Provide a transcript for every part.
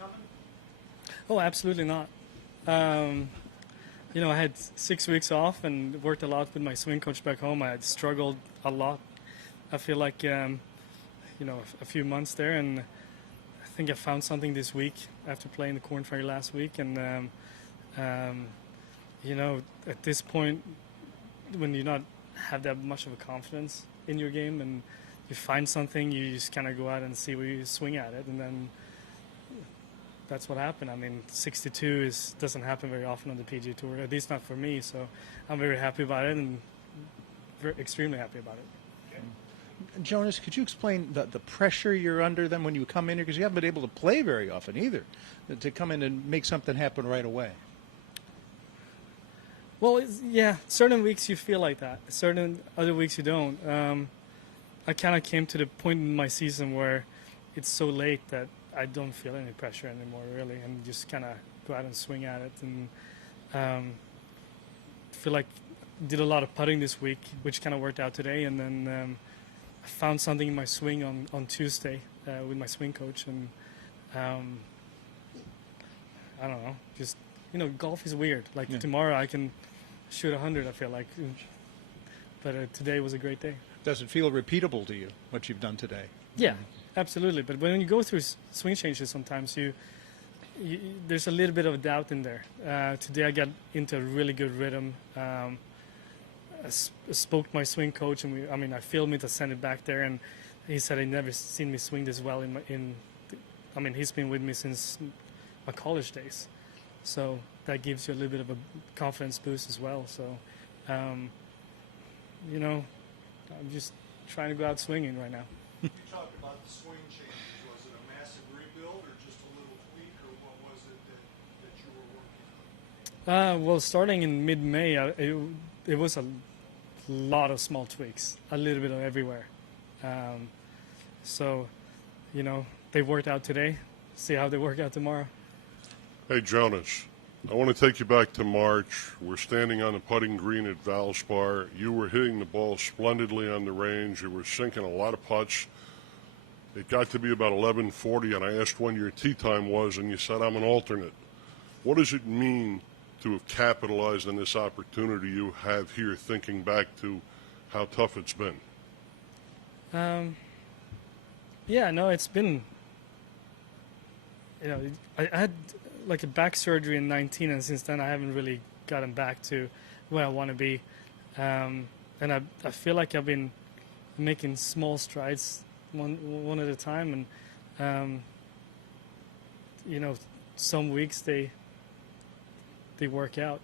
coming? Oh, absolutely not. I had 6 weeks off and worked a lot with my swing coach back home. I had struggled a lot. I feel like, a few months there, and I think I found something this week after playing the Corn Ferry last week. And, at this point, when you not have that much of a confidence in your game and you find something, you just kind of go out and see where you swing at it, and then that's what happened. I mean, 62 doesn't happen very often on the PGA Tour, at least not for me. So I'm very happy about it and extremely happy about it. Jonas, could you explain the pressure you're under then when you come in here? Because you haven't been able to play very often either, to come in and make something happen right away. Well, certain weeks you feel like that. Certain other weeks you don't. I kind of came to the point in my season where it's so late that I don't feel any pressure anymore, really, and just kind of go out and swing at it. And feel like I did a lot of putting this week, which kind of worked out today. And then I found something in my swing on Tuesday with my swing coach. And I don't know, just, golf is weird. Like tomorrow I can shoot 100, I feel like. But today was a great day. Does it feel repeatable to you, what you've done today? Yeah, absolutely. But when you go through swing changes, sometimes there's a little bit of doubt in there. Today I got into a really good rhythm. I spoke to my swing coach, and I filmed it, I sent it back there, and he said he'd never seen me swing this well he's been with me since my college days. So that gives you a little bit of a confidence boost as well. So, I'm just trying to go out swinging right now. You talked about the swing changes. Was it a massive rebuild or just a little tweak, or what was it that you were working on? Well, starting in mid-May, it was a lot of small tweaks, a little bit of everywhere. They worked out today. See how they work out tomorrow. Hey, Jonas, I want to take you back to March. We're standing on the putting green at Valspar. You were hitting the ball splendidly on the range. You were sinking a lot of putts. It got to be about 11:40, and I asked when your tee time was, and you said, I'm an alternate. What does it mean to have capitalized on this opportunity you have here, thinking back to how tough it's been? It's been, I had like a back surgery in 19, and since then I haven't really gotten back to where I want to be. And I feel like I've been making small strides one at a time, and some weeks they work out.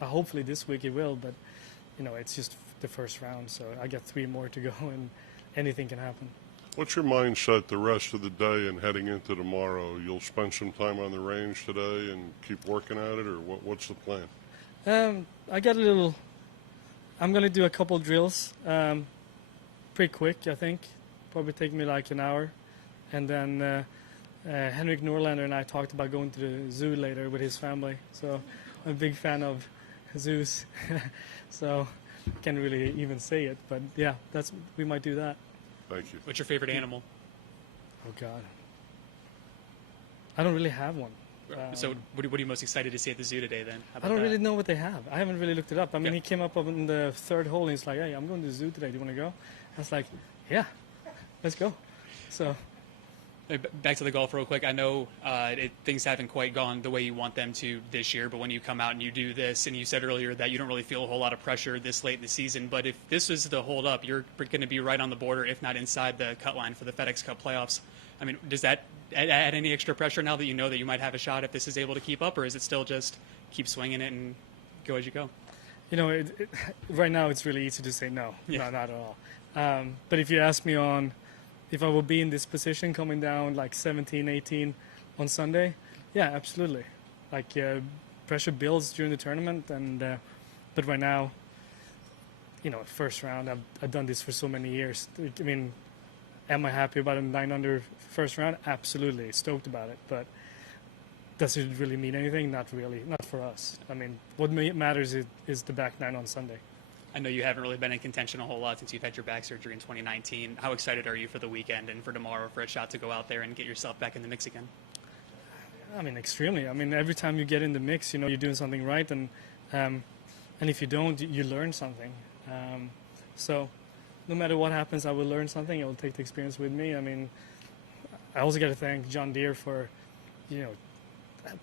Hopefully this week it will, but it's just the first round, so I got 3 more to go, and anything can happen. What's your mindset the rest of the day and heading into tomorrow? You'll spend some time on the range today and keep working at it, or what's the plan? I'm going to do a couple drills pretty quick, I think. Probably take me like an hour. And then Henrik Norlander and I talked about going to the zoo later with his family. So I'm a big fan of zoos. So I can't really even say it. But yeah, we might do that. Thank you. What's your favorite animal? Oh, God. I don't really have one. So what are you most excited to see at the zoo today, then? How about I don't that? really know what they have. I haven't really looked it up. He came up on the 3rd hole, and he's like, hey, I'm going to the zoo today. Do you want to go? I was like, yeah, let's go. So back to the golf real quick. I know things haven't quite gone the way you want them to this year, but when you come out and you do this, and you said earlier that you don't really feel a whole lot of pressure this late in the season, but if this was to hold up, you're going to be right on the border, if not inside the cut line for the FedEx Cup playoffs. I mean, does that add any extra pressure now that you know that you might have a shot if this is able to keep up, or is it still just keep swinging it and go as you go? Right now it's really easy to say no. Yeah. No, not at all. But if you ask me if I will be in this position coming down like 17, 18 on Sunday, yeah, absolutely. Like pressure builds during the tournament, but right now, first round, I've done this for so many years. I mean, am I happy about a 9 under first round? Absolutely, stoked about it. But does it really mean anything? Not really, not for us. I mean, what matters is the back 9 on Sunday. I know you haven't really been in contention a whole lot since you've had your back surgery in 2019. How excited are you for the weekend and for tomorrow for a shot to go out there and get yourself back in the mix again? I mean, extremely. I mean, every time you get in the mix, you know you're doing something right, and if you don't, you learn something. So no matter what happens, I will learn something. I will take the experience with me. I mean, I also got to thank John Deere for, you know,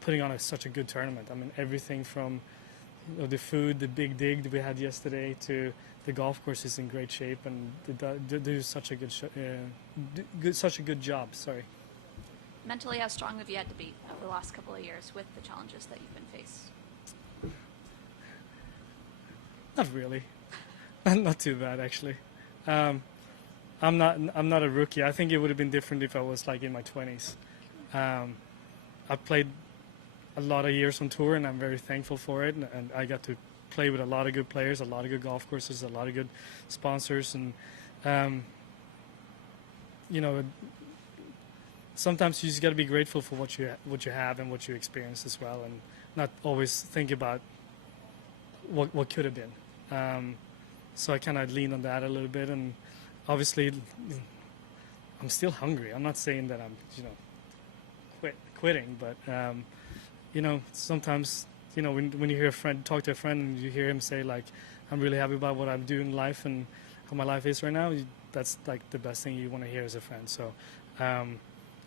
putting on such a good tournament. I mean, everything from the food, the big dig that we had yesterday, to the golf course is in great shape, and they do such a such a good job. Sorry. Mentally, how strong have you had to be over the last couple of years with the challenges that you've been faced? Not really. Not too bad, actually. I'm not a rookie. I think it would have been different if I was like in my 20s. I've played a lot of years on tour, and I'm very thankful for it. And I got to play with a lot of good players, a lot of good golf courses, a lot of good sponsors, and you know, sometimes you just got to be grateful for what you have and what you experience as well, and not always think about what could have been. So I kind of lean on that a little bit, and obviously I'm still hungry. I'm not saying that I'm, you know, quitting, but you know, sometimes, you know, when you hear talk to a friend and you hear him say like, I'm really happy about what I'm doing in life and how my life is right now, that's like the best thing you want to hear as a friend. So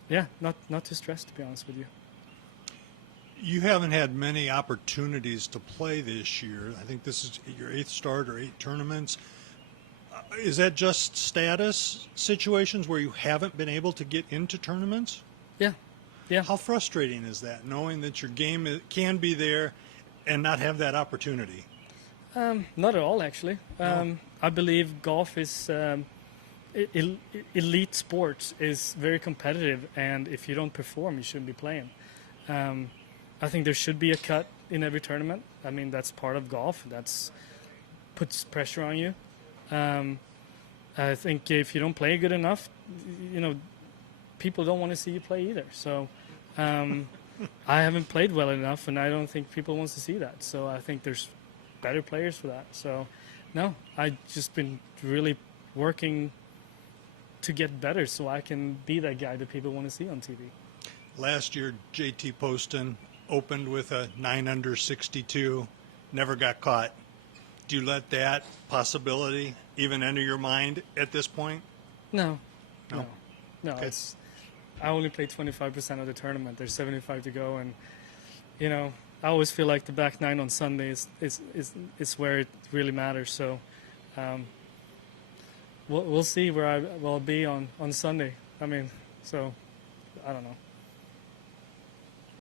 yeah, not too stressed, to be honest with you. You haven't had many opportunities to play this year. I think this is your 8th start or 8 tournaments. Is that just status situations where you haven't been able to get into tournaments? Yeah. How frustrating is that, knowing that your game can be there and not have that opportunity? Not at all, actually. No. I believe golf is elite sports is very competitive, and if you don't perform, you shouldn't be playing. I think there should be a cut in every tournament. I mean, that's part of golf. That's puts pressure on you. I think if you don't play good enough, you know, people don't want to see you play either. So I haven't played well enough, and I don't think people want to see that. So I think there's better players for that. So no, I've just been really working to get better so I can be that guy that people want to see on TV. Last year, JT Poston opened with a 9 under 62, never got caught. Do you let that possibility even enter your mind at this point? No. Okay. I only played 25% of the tournament. There's 75 to go, and you know, I always feel like the back nine on Sunday is where it really matters. So we'll see where I will be on Sunday. I mean, so I don't know.